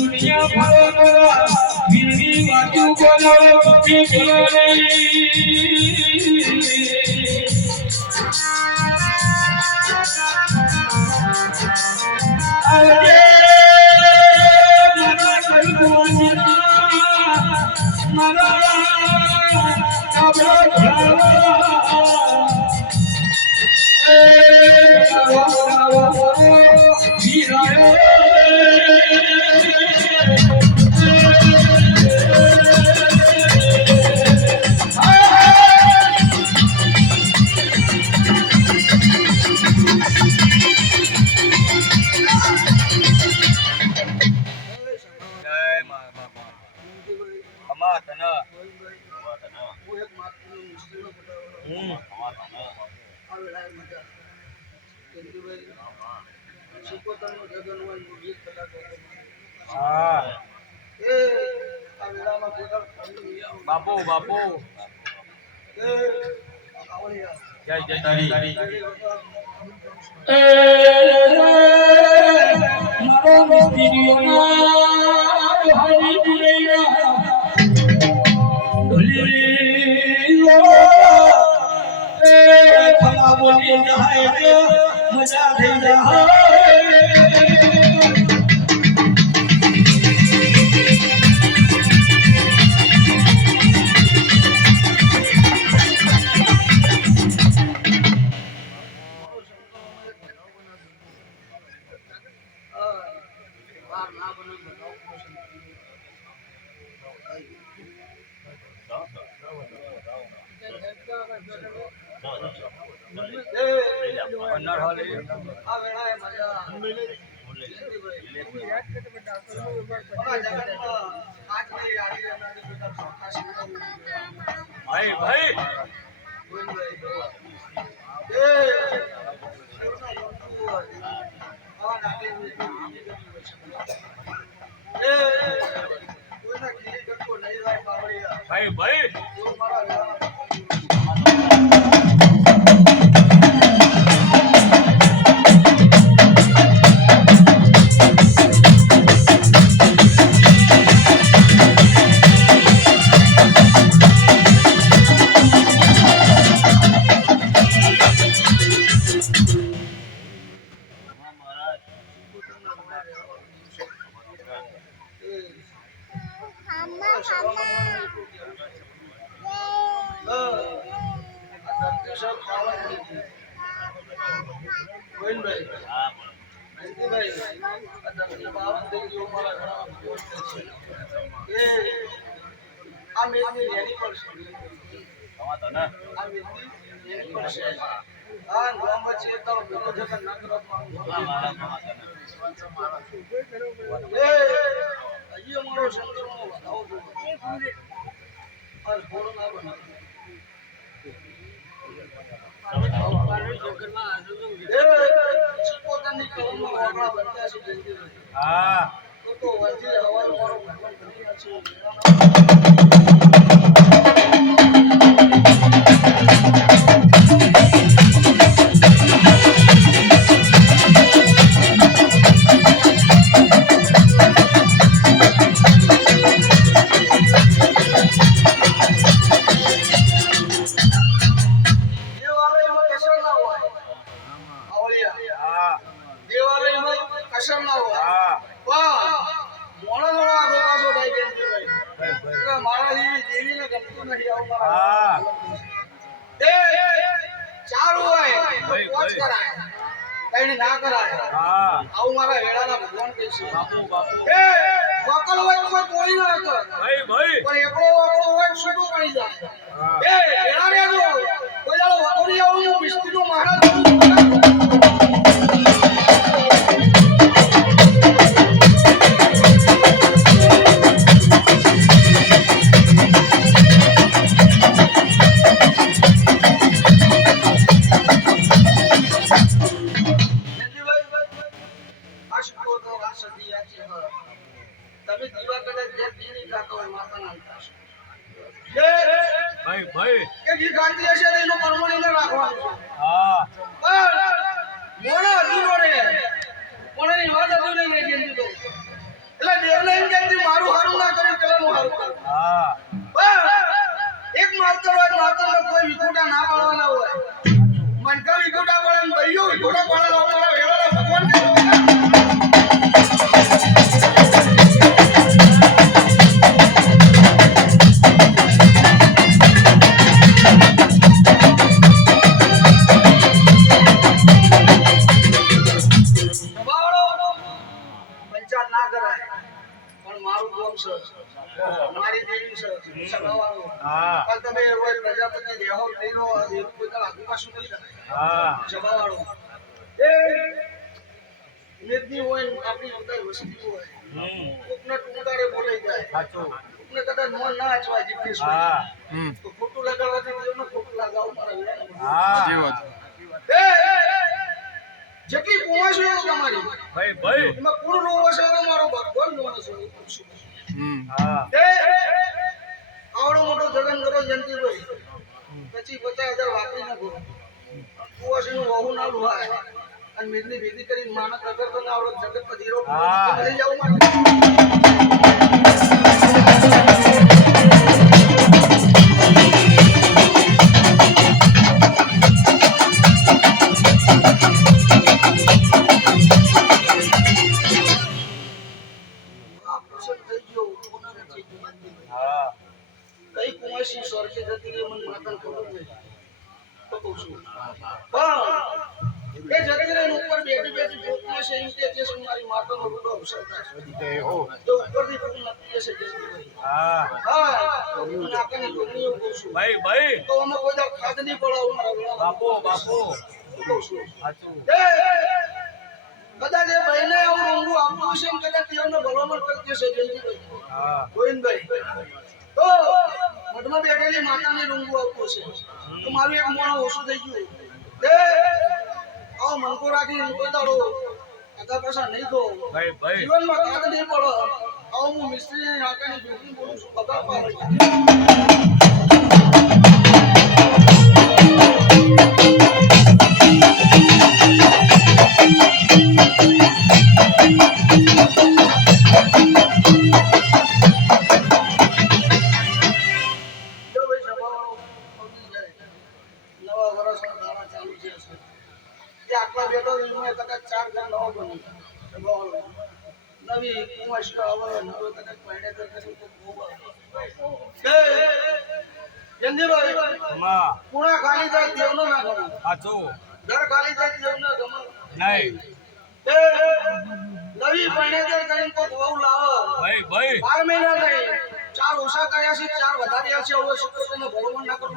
दुनिया भर हिंदी बाजू बोलो बापू बापू जय जय तारी मारो मिस्त्रीया हरी दुनिया ढोली खमा बोली जाए मजा दे जाए भाई भाई भाई भाई ભાઈ ભાઈ કે જી ગાંધી હશે એનો પરમાણીને રાખવાનું હા પણ મોણા અધીનો રે કોણની વાત હતું નહીં કેંજી તો એટલે દેવને એમ કેંજી મારું હારું ના કર્યું પેલાનું હારું કર્યું હા એક માવતર હોય માવતરને કોઈ વિકુટા ના પાડવાના હોય મનકા વિકુટા પડે ને ભાઈઓ વિકુટા પડે અમારા વેવાના ભગવાન કે મારી દેવી છે સગાવાનો હા કાલ તમે રોજ પ્રજાપતિ દેહો લીલો એ કોઈ તો આગુ પાછું નહીં થાય હા સગાવાળો એ મેદની હોય આપણી અંદર વસ્તી હોય કોકને ટુંગારે બોલાઈ જાય સાચું કોકને કદાચ મન ના આચવા જીપીસ હા તો ખોટું લગાવવાથી દેવને ખોટું લગાવવું મારા વિરામ હા એ જેટલી કુવા છે તમારી ભાઈ એમાં કોણ રોવો છે તમારો ભગવાન જોવાનો છે હા આવડો મોટો જગન કરો જયંતિભાઈ પછી 50,000 વાપરી નાખો કુવાસીનું વહુ ના લુહાય અને મેદની ભેગી કરીને માનક અગર તો આવડો જગત પર ધીરો લઈ જાવ મારે કઈ કુવાસી સ્વર્ગે જતી રહી મને માતા ખબર નહીં તો કહું છું પણ એ જગત ઉપર બેઠી બેઠી જોતમાં છે એમ કે છે મારી માતાનો રૂડો અવસર થાય તો ઉપરથી પૂરું નથી છે હા હા અને આકાની જોગણી એવું કહું છું ભાઈ તો અમે કોઈ દાવ ખાદ નહીં પડાવું મારા બાપુ કહું છું સાચું કદાચ એ ભાઈને આવું ઊંઘું આપવું છે એમ કદાચ તેઓને ભલામણ કરી દેશે જયંતિભાઈ હા ગોવિંદભાઈ તો મઠમાં બેઠેલી માતાને રૂંગું આપવું છે તો મારું એક મોણ ઓછું થઈ ગયું આવો મનકો રાખી કોઈ દાડો આગા પાછા નહીં દો ભાઈ જીવનમાં કાદ નહીં પડો આવો હું મિસ્ત્રી નાકાની જોગણી બોલું છું પગાર પાડે નવી કુમાશ આવે નવો કદાચ પહેણે કરી જંજીભાઈ કુણા ખાલી જાય દેવનો ના ગમે સાચું ઘર ખાલી જાય દેવનો ગમે નહીં નવી પહેણે કરીને કોઈ બહુ લાવો ભાઈ 12 મહિના નહીં 4 ઓછા કર્યા છે 4 વધાર્યા છે હવે શું તમે ભગવાન ના કરો